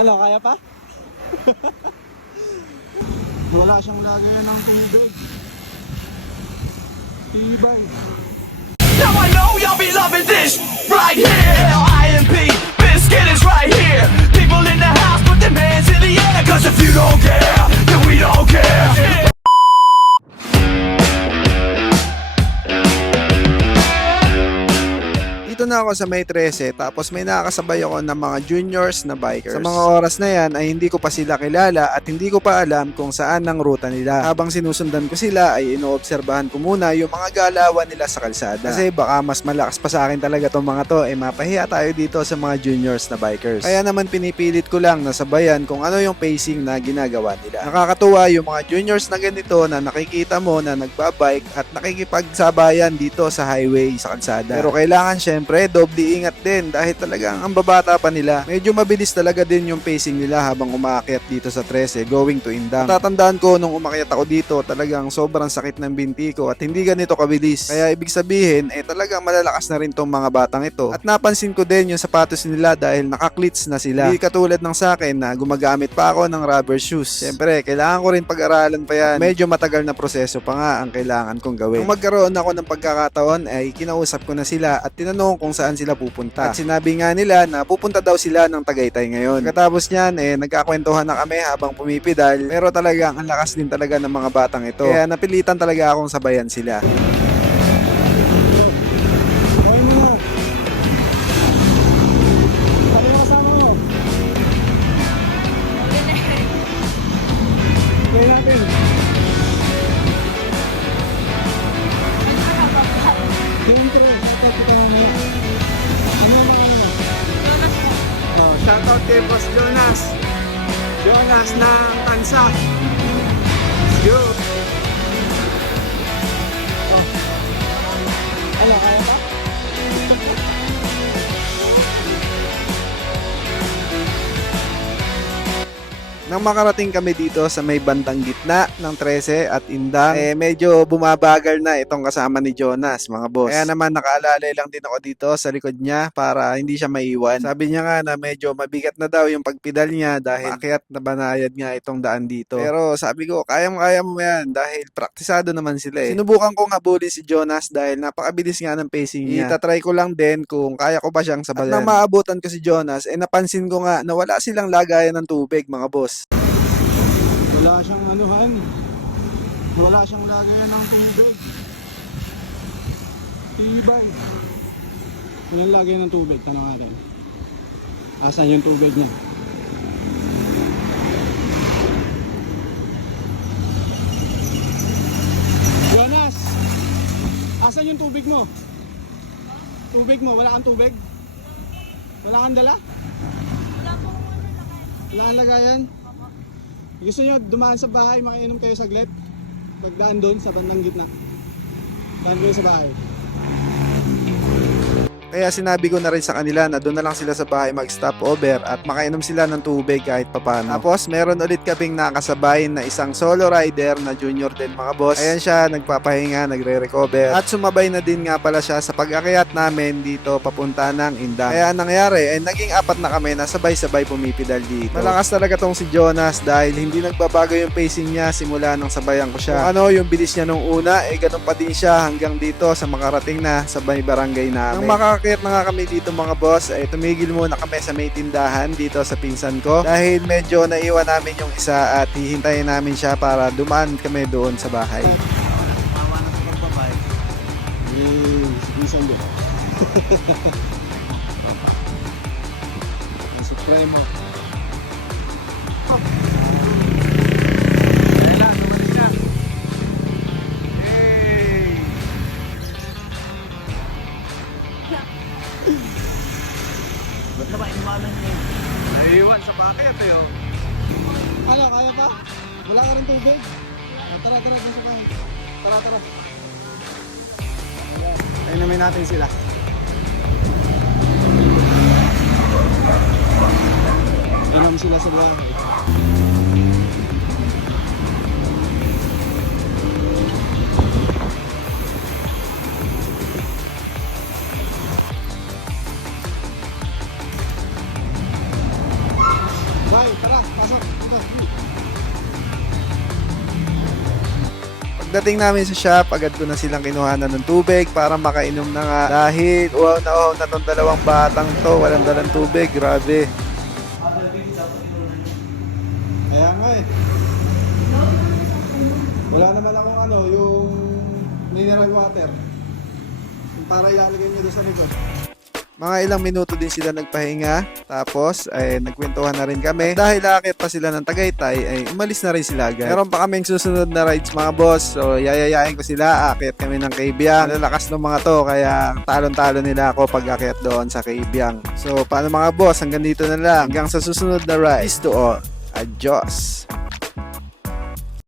Ano, kaya pa? Wala siyang lagayan ng tubig. Tibay. Now I know y'all be loving this right here. L-I-M-P, Biscuit is right here. People in the house, put their hands in the air. Cause if you don't care, then we don't care. Dito na ako sa May 13, tapos may nakakasabay ako ng mga juniors na bikers. Sa mga oras na yan ay hindi ko pa sila kilala at hindi ko pa alam kung saan ang ruta nila. Habang sinusundan ko sila ay inoobserbahan ko muna yung mga galawan nila sa kalsada. Kasi baka mas malakas pa sa akin talaga tong mga to, mapahiya tayo dito sa mga juniors na bikers. Kaya naman pinipilit ko lang na sabayan kung ano yung pacing na ginagawa nila. Nakakatuwa yung mga juniors na ganito na nakikita mo na nagbabike at nakikipagsabayan dito sa highway, sa kalsada. Pero kailangan syempre doble ingat din dahil talagang ang babata pa nila. Medyo mabilis talaga din yung pacing nila habang umaakyat dito sa 13 going to Indang. Tatandaan ko nung umakyat ako dito talagang sobrang sakit ng binti ko at hindi ganito kabilis. Kaya ibig sabihin talagang malalakas na rin tong mga batang ito. At napansin ko din yung sapatos nila dahil naka-cleats na sila. Hindi katulad ng sa akin na gumagamit pa ako ng rubber shoes. Siyempre kailangan ko rin pag-aralan pa yan. Medyo matagal na proseso pa nga ang kailangan kong gawin. Nung magkaroon ako ng pagkakataon ay kinausap ko na sila at tinanong kung saan sila pupunta. At sinabi nga nila na pupunta daw sila ng Tagaytay ngayon. Pagkatapos niyan nagkakwentuhan na kami habang pumipidal. Pero talagang ang lakas din talaga ng mga batang ito. Kaya napilitan talaga akong sabayan sila. Shoutout kay Boss Jonas. Jonas ng Tansa. Let's go. Ano, kaya ba? Nang makarating kami dito sa may bandang gitna ng 13 at Indang, medyo bumabagal na itong kasama ni Jonas, mga boss. Kaya naman nakaalalay lang din ako dito sa likod niya para hindi siya maiwan. Sabi niya nga na medyo mabigat na daw yung pagpidal niya dahil maakyat na banayad nga itong daan dito. Pero sabi ko, kayang-kaya mo yan dahil praktisado naman sila Sinubukan ko nga bully si Jonas dahil napakabilis nga ng pacing niya. Itatry ko lang din kung kaya ko ba siyang sabayan. At nang maabutan ko si Jonas, napansin ko nga na wala silang lagayan ng tubig, mga boss. Wala siyang anuhan. Wala siyang lagayan ng tubig. Tibay. Walang lagayan ng tubig. Tanong natin. Asan yung tubig niya? Jonas! Asan yung tubig mo? Tubig mo? Wala kang tubig? Wala kang dala? Wala kang lagayan? Gusto nyo dumaan sa bahay, makainom kayo saglit? Pagdaan doon sa bandang gitna. Daan kayo sa bahay. Kaya sinabi ko na rin sa kanila na doon na lang sila sa bahay mag-stop over at makainom sila ng tubig kahit papano. Tapos meron ulit kaming nakasabay na isang solo rider na junior din, mga boss. Ayan siya, nagpapahinga, nagre-recover. At sumabay na din nga pala siya sa pag-akyat namin dito papunta ng Indang. Kaya nangyari naging apat na kami na sabay-sabay pumipidal dito. Malakas talaga tong si Jonas dahil hindi nagbabago yung pacing niya simula nang sabayan ko siya. Kung ano yung bilis niya nung una, ganun pa din siya hanggang dito sa makarating na sa may barangay namin. Nang makakakit na nga kami dito, mga boss, tumigil muna kami sa may tindahan dito sa pinsan ko dahil medyo naiwan namin yung isa at hihintayin namin siya para dumaan kami doon sa bahay. Tawa na sa pagbabayad. Si pinsan doon. Ang supremo. Ba't naman inumanan niyo? Naiiwan sa bakit yun. Ano, kaya pa? Wala ka rin tubig? Tara, sa bahay. Tara. Ay namin natin sila. Inom sila sa bahay. Pagdating namin sa shop, agad ko na silang kinuhanan ng tubig para makainom na nga. Dahil wow na tong dalawang batang to, walang dalang tubig, grabe. Kaya nga eh. Wala naman akong yung mineral water. Para ilalagay nyo doon sa likod. Mga ilang minuto din sila nagpahinga. Tapos ay nagkwentuhan na rin kami. At dahil aakit pa sila ng Tagaytay ay umalis na rin sila agad. Meron pa kaming susunod na rides mga boss. So yayayain ko sila. Aakit kami ng Kaybyang. Lalakas ng mga to kaya talon-talon nila ako pag aakit doon sa Kaybyang. So paano mga boss, hanggang dito na lang. Hanggang sa susunod na rides to all. Adios.